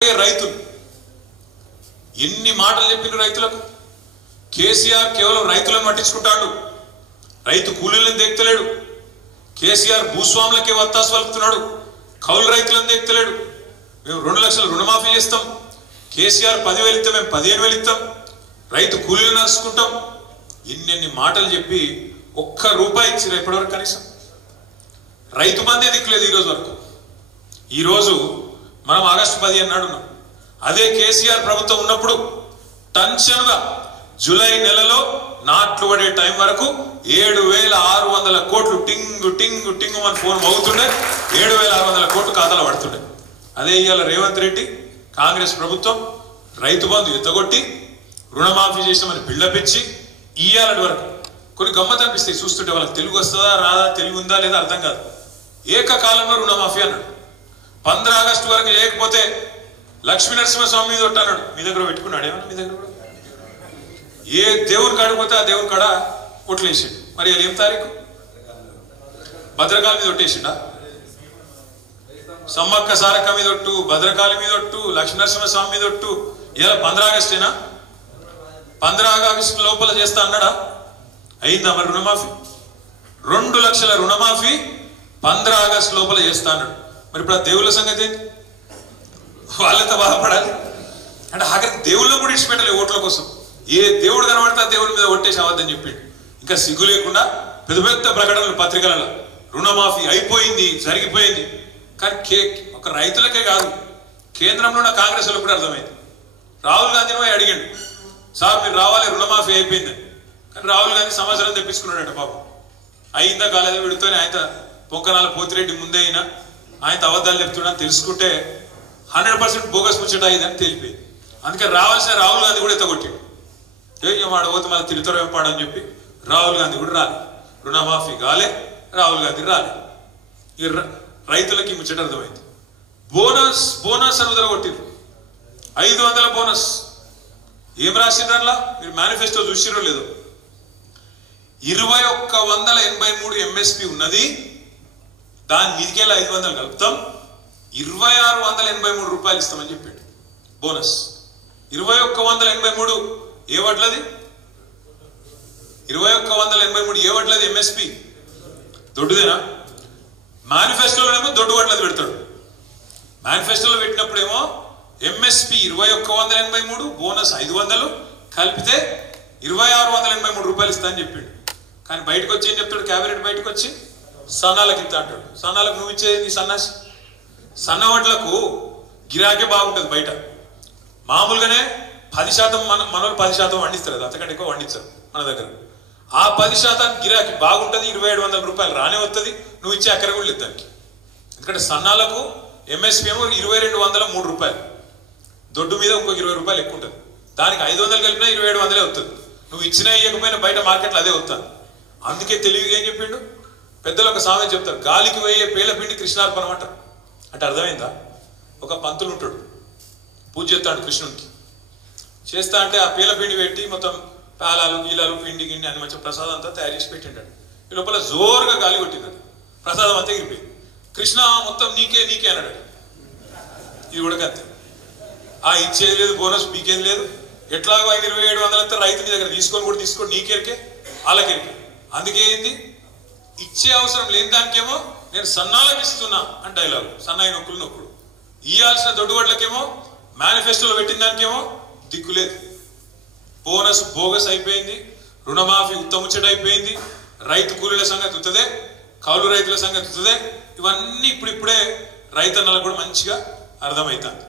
రైతులు ఎన్ని మాటలు చెప్పిన రైతులకు కేసీఆర్ కేవలం రైతులను పట్టించుకుంటాడు, రైతు కూలీలను దేక్తలేడు. కేసీఆర్ భూస్వాములకే వత్తాసు పలుకుతున్నాడు, కౌలు రైతులను దేక్తలేడు. మేము 2 లక్షల రుణమాఫీ చేస్తాం, కేసీఆర్ 10,000 ఇస్తాం, మేము 15,000 ఇస్తాం, రైతు కూలీలు నడుచుకుంటాం. ఇన్ని మాటలు చెప్పి ఒక్క రూపాయి ఇచ్చిరా ఇప్పటివరకు? కనీసం రైతు బందే దిక్కులేదు ఈరోజు వరకు. ఈరోజు మనం ఆగస్టు 15 నాడు ఉన్నాం. అదే కేసీఆర్ ప్రభుత్వం ఉన్నప్పుడు టెన్షన్గా జూలై నెలలో నాట్లు పడే టైం వరకు 7,600 కోట్లు టింగు టింగు టింగు మన ఫోన్ మోగుతుండే, 7,600 కోట్లు ఖాతాలో పడుతుండే. అదే ఇవాళ రేవంత్ రెడ్డి కాంగ్రెస్ ప్రభుత్వం రైతు బంధు ఎత్తగొట్టి రుణమాఫీ చేసామని బిల్డప్ ఇచ్చి ఇయ్యాలటి వరకు కొన్ని గమ్మత్ అనిపిస్తాయి చూస్తుంటే. వాళ్ళకి తెలుగు వస్తుందా రాదా, తెలుగు ఉందా లేదా అర్థం కాదు. ఏకకాలంలో రుణమాఫీ అన్నాడు. 15 ఆగస్టు వరకు చేయకపోతే లక్ష్మీ నరసింహస్వామి మీద అన్నాడు. మీ దగ్గర పెట్టుకున్నాడు ఏమన్నా? మీ దగ్గర కూడా ఏ దేవుని కాడిపోతే ఆ దేవుని కాడ కొట్లేసాడు. మరి అది ఏం తారీఖు? భద్రకాళి మీద ఒట్టేసిండా? సమ్మక్క సారక్క మీద ఒట్టు, భద్రకాళి మీద ఒట్టు, లక్ష్మీ నరసింహస్వామి మీద ఒట్టు. ఇలా 15 ఆగస్టేనా? 15 ఆగస్టు లోపల చేస్తా అన్నాడా? అయిందా మరి రుణమాఫీ? 2 లక్షల రుణమాఫీ 15 ఆగస్టు లోపల చేస్తా అన్నాడు. మరి ఇప్పుడు ఆ దేవుళ్ళ సంగతి ఏంటి? వాళ్ళంతా బాధపడాలి అంటే ఆఖరికి దేవుళ్ళ కూడా ఇచ్చిపెట్టాలి ఓట్ల కోసం. ఏ దేవుడు కనబడితే ఆ దేవుడి మీద ఒట్టేసి అవద్దని చెప్పిండు. ఇంకా సిగ్గు లేకుండా పెద్ద పెద్ద ప్రకటనలు పత్రికలలో రుణమాఫీ అయిపోయింది, జరిగిపోయింది. కానీ ఒక రైతులకే కాదు, కేంద్రంలో ఉన్న కాంగ్రెస్ వాళ్ళకి కూడా అర్థమైంది. రాహుల్ గాంధీని పోయి అడిగాడు, సార్ మీరు రావాలి రుణమాఫీ అయిపోయిందని. కానీ రాహుల్ గాంధీ సంవత్సరం తెప్పించుకున్నాడట పాపం. అయిందా కాలేదా విడితోనే ఆయన పొంకనాల పోతిరెడ్డి ముందే అయినా ఆయన అబద్ధాలు చెప్తున్నాడని తెలుసుకుంటే 100% బోగస్ ముచ్చట అయిందని తెలిపోయింది. అందుకని రావాల్సిన రాహుల్ గాంధీ కూడా ఎత్తగొట్టాడు. వాడు పోతే మళ్ళీ తిరుగుతారు పాడని చెప్పి రాహుల్ గాంధీ కూడా రాలే, రుణమాఫీ కాలే, రాహుల్ గాంధీ రాలే. ఈ రైతులకి ముచ్చట అర్థమైంది. బోనస్ బోనస్ అని ఉదరగొట్టిరు, 500 బోనస్. ఏం రాసిండ్రల్లా? మీరు మేనిఫెస్టో చూసిరో లేదో? 2,183 MSP ఉన్నది, దాని మీదికెళ్ళి 500 కలుపుతాం, 2,683 రూపాయలు ఇస్తామని చెప్పాడు బోనస్. 2,183 ఏ వడ్లది? 2,183 ఏ వడ్లది? MSP దొడ్డుదేనా? మేనిఫెస్టోలోనేమో దొడ్డు వడ్లది పెడతాడు. మేనిఫెస్టోలో పెట్టినప్పుడేమో MSP 2,183, బోనస్ 500 కలిపితే 2,683 రూపాయలు ఇస్తా అని చెప్పిండు. కానీ బయటకు వచ్చి ఏం చెప్తాడు? క్యాబినెట్ బయటకు వచ్చి సన్నాలకు ఇస్తా అంటాడు. సన్నాలకు నువ్వు ఇచ్చేది సన్నాసి. సన్న వడ్లకు గిరాకే బాగుంటుంది బయట. మామూలుగానే 10% మనోళ్ళు 10% వండిస్తారు కదా, అంతకంటే ఎక్కువ వండించారు మన దగ్గర. ఆ 10% గిరాకీ బాగుంటుంది, 2,700 రూపాయలు రానే వస్తుంది. నువ్వు ఇచ్చే అక్కర కూడా లేదు దానికి. ఎందుకంటే సన్నాలకు MSP ఏమో 2,203 రూపాయలు, దొడ్డు మీద ఇంకో 20 రూపాయలు ఎక్కువ ఉంటుంది. దానికి 500 కలిపినా 2,700 వస్తుంది. నువ్వు ఇచ్చినా ఇవ్వకపోయినా బయట మార్కెట్లో అదే వస్తుంది. అందుకే తెలివిగా ఏం చెప్పిండు పెద్దలు? ఒక సామెత చెప్తారు, గాలికి పోయే పేలపిండి కృష్ణార్పణం అంటారు. అంటే అర్థమైందా? ఒక పంతులు ఉంటాడు, పూజ చేస్తాడు కృష్ణునికి. చేస్తా అంటే ఆ పేలపిండి పెట్టి మొత్తం పేలాలు గీలాలు పిండి గిండి అని మంచి ప్రసాదం అంతా తయారు చేసి పెట్టింటాడు. ఈ లోపల జోరుగా గాలి కొట్టింది, ప్రసాదం అంతా ఎగిరిపోయింది. కృష్ణ మొత్తం నీకే నీకే అన్నాడు. ఇది కూడా అంతే, ఆ ఇచ్చేది లేదు, బోనస్ పీకేది లేదు. ఎట్లాగో 2,700 అంతా రైతు నీ దగ్గర తీసుకోండి నీకెరికే వాళ్ళకెరికే. అందుకే ఏంది, ఇచ్చే అవసరం లేని దానికేమో నేను సన్నాలకు ఇస్తున్నా అని డైలాగు, సన్నాయి నొక్కుడు. ఇయ్యాల్సిన దొడ్డు వడ్లకేమో మేనిఫెస్టోలో పెట్టిన దానికేమో దిక్కులేదు. బోనస్ బోగస్ అయిపోయింది, రుణమాఫీ ఉత్తముచ్చట అయిపోయింది, రైతు కూలీల సంగతి ఉత్తదే, కౌలు రైతుల సంగతి ఉత్తదే. ఇవన్నీ ఇప్పుడిప్పుడే రైతన్నలకు కూడా మంచిగా అర్థమవుతుంది.